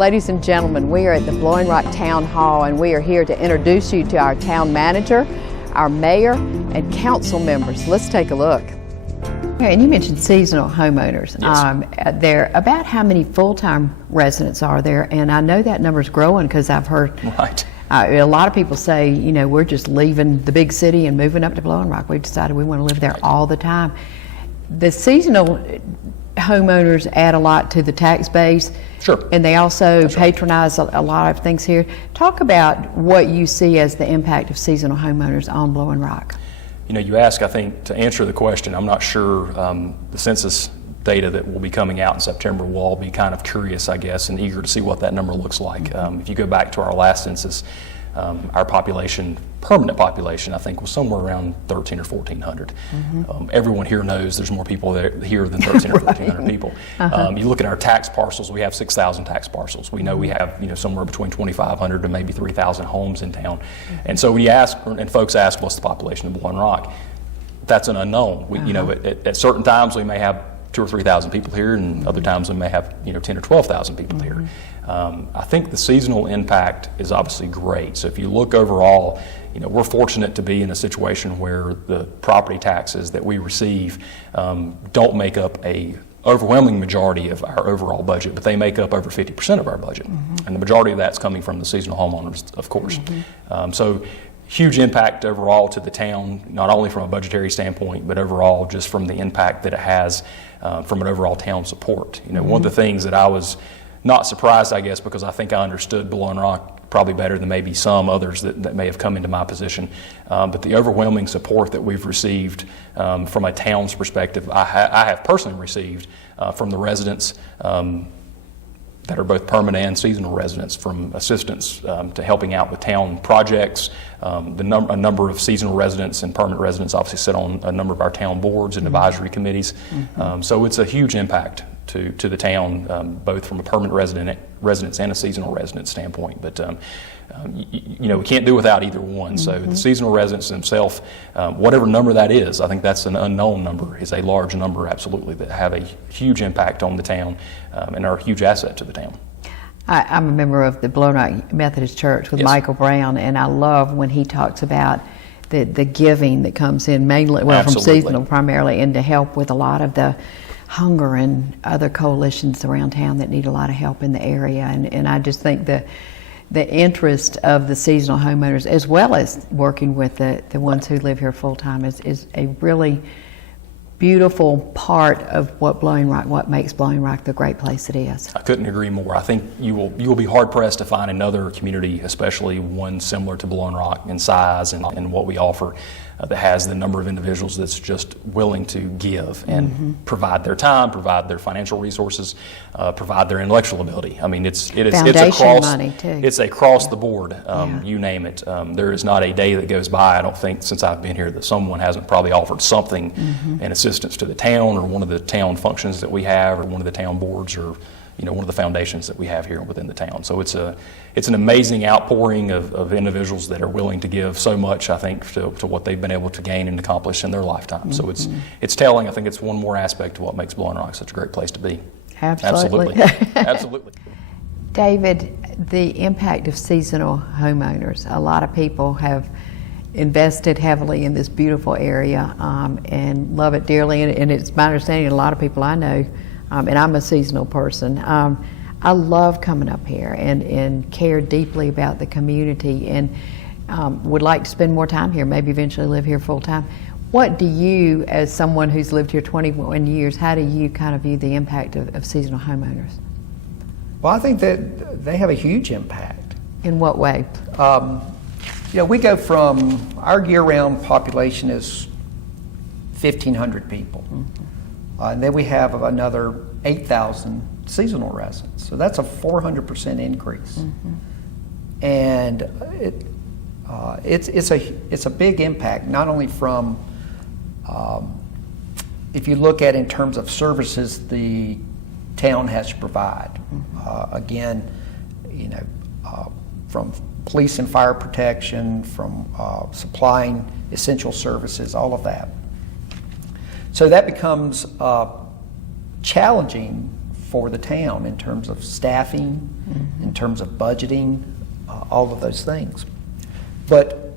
Ladies and gentlemen, we are at the Blowing Rock Town Hall, and we are here to introduce you to our town manager, our mayor, and council members. Let's take a look. And you mentioned seasonal homeowners. Yes. There, about how many full-time residents are there? And I know that number's growing because I've heard Right. A lot of people say, you know, we're just leaving the big city and moving up to Blowing Rock. We've decided we want to live there all the time. The seasonal homeowners add a lot to the tax base. Sure. And they also patronize a lot of things here. Talk about what you see as the impact of seasonal homeowners on Blowing Rock. You know, you ask, I think, to answer the question, I'm not sure the census data that will be coming out in September will all be kind of curious, I guess, and eager to see what that number looks like. If you go back to our last census, our population, permanent population, I think was somewhere around 1,300 or 1,400. Everyone here knows there's more people here than 1,300 or 1,400 people. You look at our tax parcels, we have 6,000 tax parcels. We know we have, you know, somewhere between 2,500 to maybe 3,000 homes in town. And so when you ask, and folks ask, what's the population of Blowing Rock? That's an unknown. We, you know, at certain times we may have 2,000 or 3,000 people here, and other times we may have, you know, 10,000 or 12,000 people here. I think the seasonal impact is obviously great. So if you look overall, you know, we're fortunate to be in a situation where the property taxes that we receive don't make up a overwhelming majority of our overall budget, but they make up over 50% of our budget. And the majority of that's coming from the seasonal homeowners, of course. So huge impact overall to the town, not only from a budgetary standpoint, but overall just from the impact that it has from an overall town support. You know, one of the things that I was not surprised, I guess, because I think I understood Blowing Rock probably better than maybe some others that may have come into my position, but the overwhelming support that we've received from a town's perspective, I have personally received from the residents that are both permanent and seasonal residents, from assistance to helping out with town projects. A number of seasonal residents and permanent residents obviously sit on a number of our town boards and advisory committees. So it's a huge impact to the town, both from a permanent residence and a seasonal resident standpoint. But you know, we can't do without either one. So the seasonal residents themselves, whatever number that is, I think that's an unknown number, is a large number, absolutely, that have a huge impact on the town and are a huge asset to the town. I'm a member of the Blowing Rock Methodist Church with Yes. Michael Brown, and I love when he talks about the giving that comes in mainly, well, from Absolutely. seasonal primarily, and to help with a lot of the hunger and other coalitions around town that need a lot of help in the area. And I just think the interest of the seasonal homeowners, as well as working with the ones who live here full time, is a really beautiful part of what makes Blowing Rock the great place it is. I couldn't agree more. I think you will be hard pressed to find another community, especially one similar to Blowing Rock in size and what we offer, that has the number of individuals that's just willing to give and provide their time, provide their financial resources, provide their intellectual ability. I mean, it's across money too. It's across the board. You name it. There is not a day that goes by, I don't think, since I've been here, that someone hasn't probably offered something in assistance to the town, or one of the town functions that we have, or one of the town boards, or, you know, one of the foundations that we have here within the town. So it's an amazing outpouring of individuals that are willing to give so much, I think, to what they've been able to gain and accomplish in their lifetime. So it's telling. I think it's one more aspect of what makes Blowing Rock such a great place to be. Absolutely. Absolutely. David, the impact of seasonal homeowners. A lot of people have invested heavily in this beautiful area and love it dearly, and it's my understanding a lot of people I know, and I'm a seasonal person, I love coming up here and care deeply about the community, and would like to spend more time here, maybe eventually live here full time. What do you, as someone who's lived here 21 years, how do you kind of view the impact of seasonal homeowners? Well, I think that they have a huge impact. In what way? You know, we go from, our year-round population is 1,500 people. And then we have another 8,000 seasonal residents. So that's a 400% increase. And it's a big impact, not only from, if you look at in terms of services the town has to provide. Again, you know, from police and fire protection, from supplying essential services, all of that. So that becomes challenging for the town in terms of staffing, in terms of budgeting, all of those things. But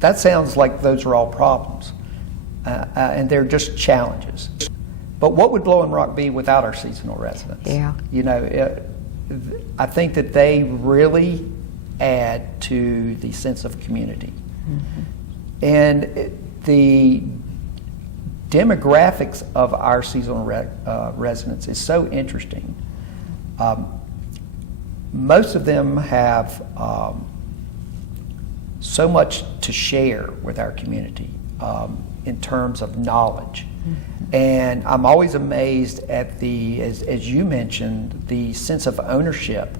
that sounds like those are all problems, and they're just challenges. But what would Blowing Rock be without our seasonal residents? Yeah. You know, I think that they really add to the sense of community. And the demographics of our seasonal residents is so interesting. Most of them have so much to share with our community in terms of knowledge. And I'm always amazed at as you mentioned, the sense of ownership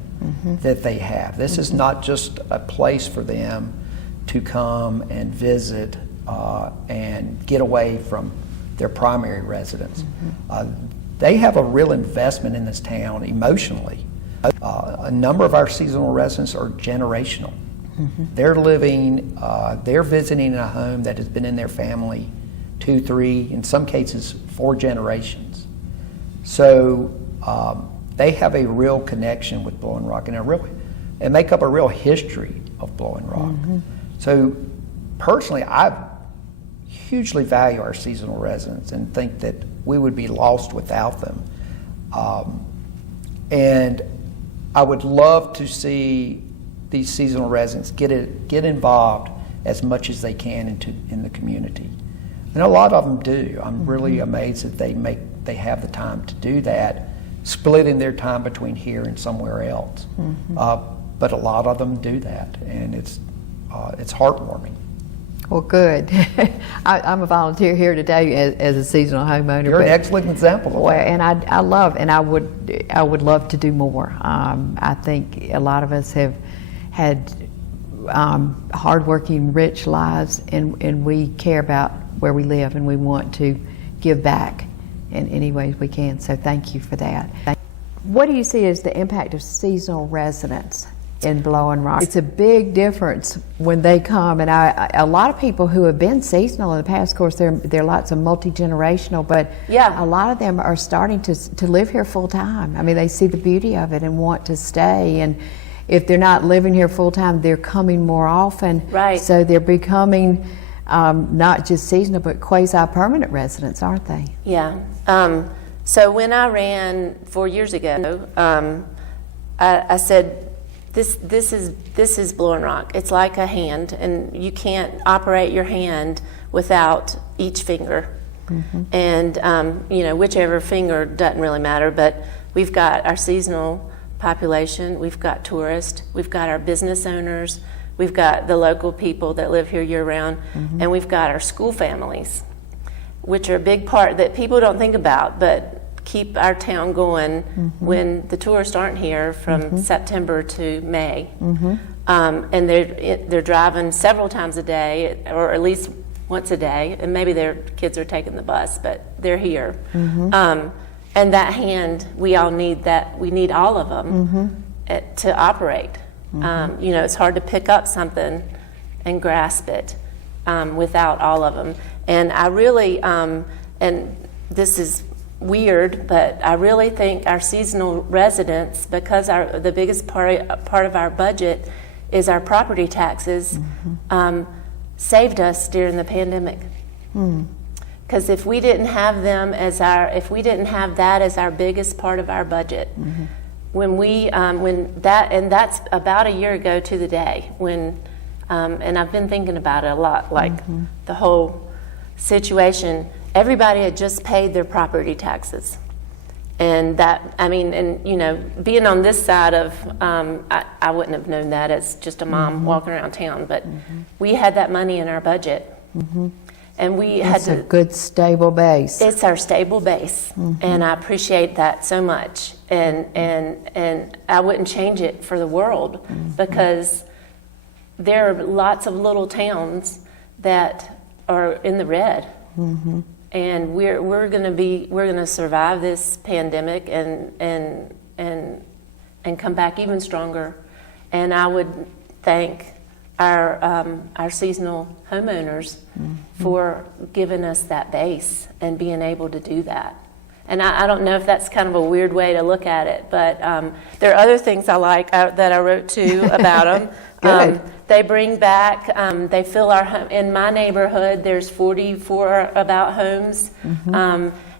that they have. This is not just a place for them to come and visit and get away from their primary residence. They have a real investment in this town emotionally. A number of our seasonal residents are generational. They're living, they're visiting a home that has been in their family 2, 3, in some cases 4 generations. So they have a real connection with Blowing Rock and make up a real history of Blowing Rock. So personally, I hugely value our seasonal residents and think that we would be lost without them. And I would love to see these seasonal residents get involved as much as they can in the community. And a lot of them do. I'm really amazed that they have the time to do that, splitting their time between here and somewhere else. But a lot of them do that, and it's heartwarming. Well, good. I'm a volunteer here today as a seasonal homeowner. You're an excellent example of that. And I would love to do more. I think a lot of us have had hardworking, rich lives, and we care about where we live, and we want to give back in any ways we can. So thank you for that. What do you see as the impact of seasonal residents in Blowing Rock? It's a big difference when they come, and a lot of people who have been seasonal in the past, of course, there are lots of multi-generational, but a lot of them are starting to live here full time. I mean, they see the beauty of it and want to stay, and if they're not living here full time, they're coming more often. Right. So they're becoming not just seasonal, but quasi-permanent residents, aren't they? Yeah. So when I ran 4 years ago, I said, This is Blowing Rock. It's like a hand, and you can't operate your hand without each finger. And whichever finger doesn't really matter. But we've got our seasonal population, we've got tourists, we've got our business owners, we've got the local people that live here year-round, and we've got our school families, which are a big part that people don't think about, but keep our town going when the tourists aren't here from September to May. And they're driving several times a day, or at least once a day, and maybe their kids are taking the bus, but they're here. And that hand, we all need that. We need all of them to operate. It's hard to pick up something and grasp it without all of them. And I really, and this is weird, but I really think our seasonal residents, because the biggest part of our budget is our property taxes, saved us during the pandemic. Because if we didn't have them if we didn't have that as our biggest part of our budget, that's about a year ago to the day when, and I've been thinking about it a lot, like the whole situation. Everybody had just paid their property taxes. And being on this side of, I wouldn't have known that as just a mom walking around town, but we had that money in our budget. And It's a good, stable base. It's our stable base, and I appreciate that so much. And I wouldn't change it for the world, because there are lots of little towns that are in the red. And we're gonna survive this pandemic and come back even stronger. And I would thank our seasonal homeowners for giving us that base and being able to do that. And I don't know if that's kind of a weird way to look at it, but there are other things I like that I wrote too about them. Good. They bring back, they fill our home. In my neighborhood, there's 44 about homes,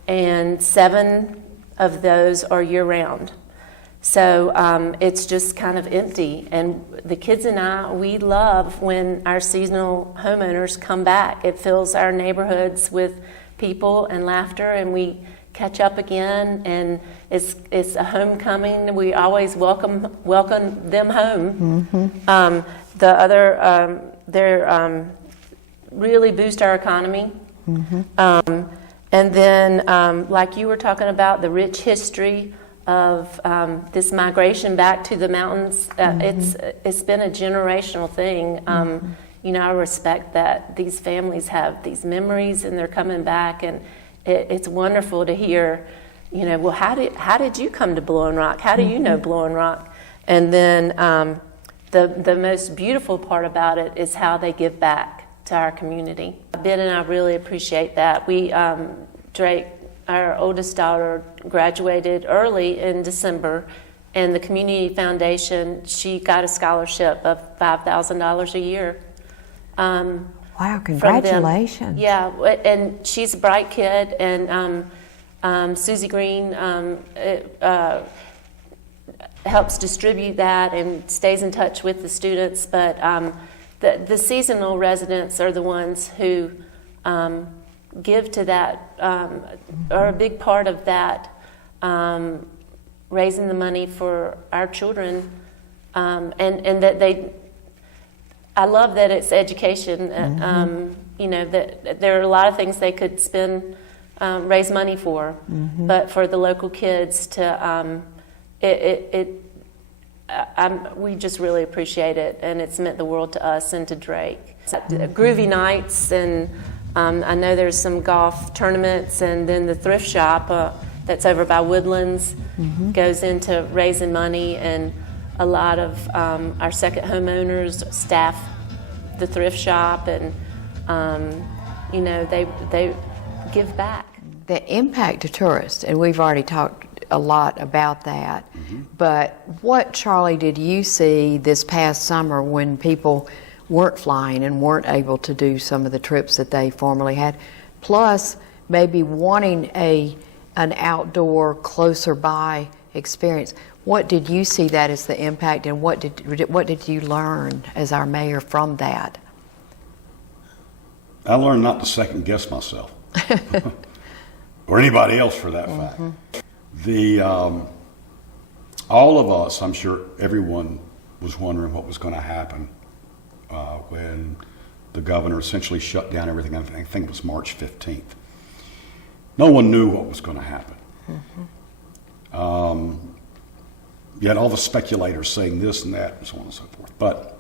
and 7 of those are year-round. So it's just kind of empty. And the kids and I, we love when our seasonal homeowners come back. It fills our neighborhoods with people and laughter, and we catch up again, and it's a homecoming. We always welcome them home. The other, they're really boost our economy. And then, like you were talking about, the rich history of this migration back to the mountains. It's been a generational thing. You know, I respect that these families have these memories and they're coming back, and it's wonderful to hear, you know, well, how did you come to Blowing Rock? How do you know Blowing Rock? And then the most beautiful part about it is how they give back to our community. Ben and I really appreciate that. We, Drake, our oldest daughter, graduated early in December, and the Community Foundation, she got a scholarship of $5,000 a year. Wow, congratulations. Yeah, and she's a bright kid, and Susie Green helps distribute that and stays in touch with the students, but the seasonal residents are the ones who give to that, are a big part of that, raising the money for our children, and that they, I love that it's education. You know, that there are a lot of things they could spend, raise money for, but for the local kids to, we just really appreciate it, and it's meant the world to us and to Drake. Groovy nights, and I know there's some golf tournaments, and then the thrift shop that's over by Woodlands goes into raising money, and a lot of our second homeowners staff the thrift shop, and you know, they give back. The impact to tourists, and we've already talked a lot about that, but what, Charlie, did you see this past summer when people weren't flying and weren't able to do some of the trips that they formerly had, plus maybe wanting an outdoor, closer by experience? What did you see that as the impact, and what did you learn as our mayor from that? I learned not to second guess myself, or anybody else for that fact. All of us, I'm sure everyone was wondering what was going to happen when the governor essentially shut down everything. I think it was March 15th. No one knew what was going to happen. You had all the speculators saying this and that and so on and so forth. But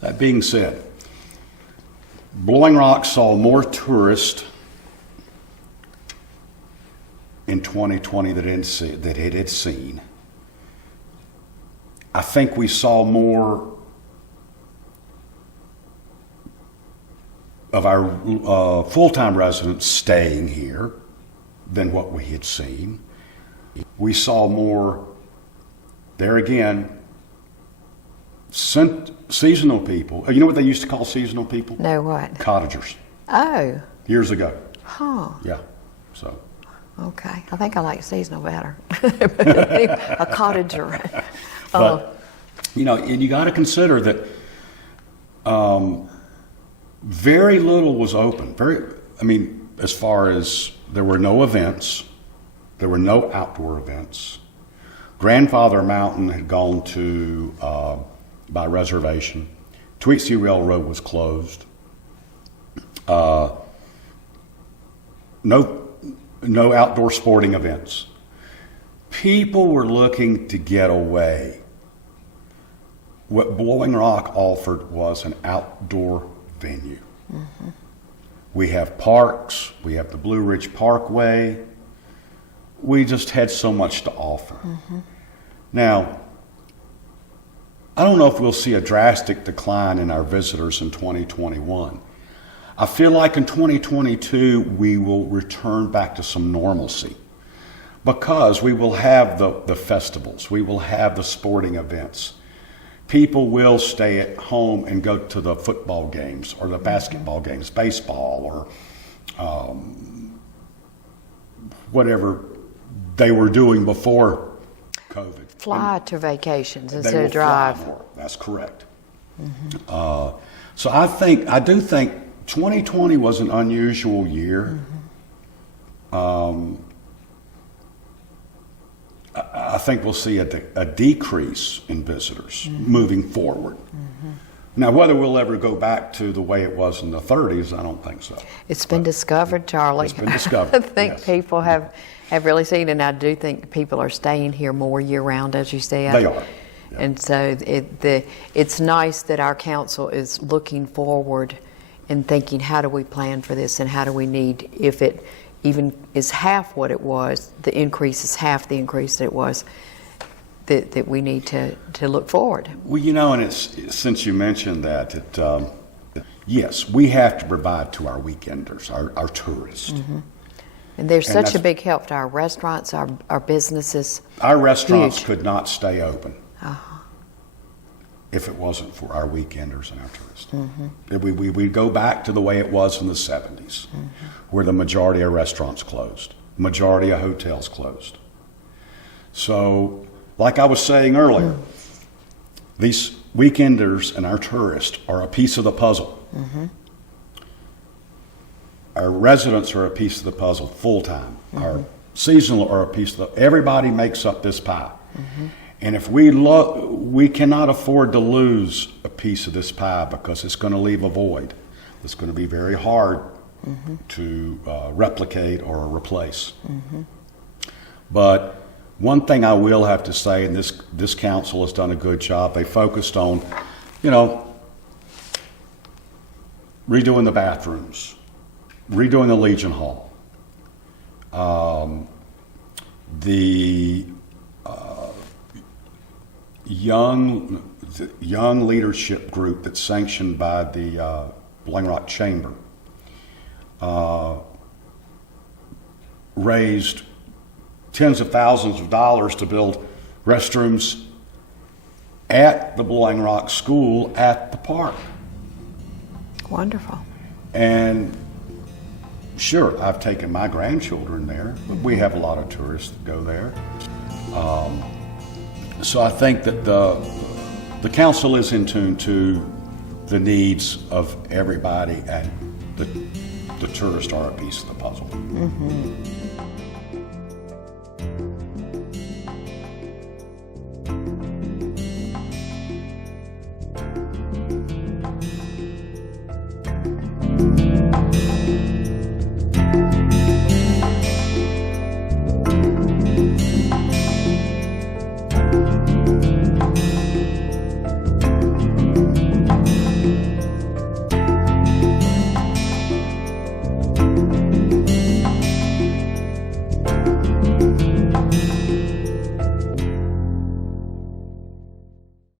that being said, Blowing Rock saw more tourists in 2020 that it had seen. I think we saw more of our full-time residents staying here than what we had seen. We saw more, there again, seasonal people. You know what they used to call seasonal people? No, what? Cottagers. Oh. Years ago. Huh. Yeah. So. Okay. I think I like seasonal better. A cottager. But, you know, and you got to consider that very little was open. As far as there were no events, there were no outdoor events. Grandfather Mountain had gone to by reservation. Tweetsie Railroad was closed. No outdoor sporting events. People were looking to get away. What Blowing Rock offered was an outdoor venue. We have parks. We have the Blue Ridge Parkway. We just had so much to offer. Now, I don't know if we'll see a drastic decline in our visitors in 2021. I feel like in 2022, we will return back to some normalcy. because we will have the festivals, we will have the sporting events. People will stay at home and go to the football games or the basketball games, baseball, or whatever they were doing before COVID. Fly to vacations They instead will of drive. fly more. That's correct. So I do think 2020 was an unusual year. I think we'll see a decrease in visitors moving forward. Now, whether we'll ever go back to the way it was in the 30s, I don't think so. It's been discovered, Charlie. It's been discovered, I think yes. people have really seen, and I do think people are staying here more year-round, as you said. They are. Yeah. And so it's nice that our council is looking forward and thinking, how do we plan for this, and how do we need, if it even is half what it was, the increase is half the increase that it was, that we need to look forward. Well, you know, and it's, since you mentioned that, yes, we have to provide to our weekenders, our tourists. And there's such a that's- big help to our restaurants, our businesses. Our restaurants Huge. could not stay open if it wasn't for our weekenders and our tourists. We go back to the way it was in the 70s, where the majority of restaurants closed, majority of hotels closed. So, like I was saying earlier, these weekenders and our tourists are a piece of the puzzle. Our residents are a piece of the puzzle full-time. Our seasonal are a piece of everybody makes up this pie. And if we cannot afford to lose a piece of this pie, because it's going to leave a void. It's going to be very hard to replicate or replace. But one thing I will have to say, and this council has done a good job, they focused on, redoing the bathrooms, redoing the Legion Hall, the young leadership group that's sanctioned by the Blowing Rock Chamber raised tens of thousands of dollars to build restrooms at the Blowing Rock School at the park. Wonderful. And sure, I've taken my grandchildren there, but we have a lot of tourists that go there. So I think that the council is in tune to the needs of everybody, and the tourists are a piece of the puzzle. Mm-hmm.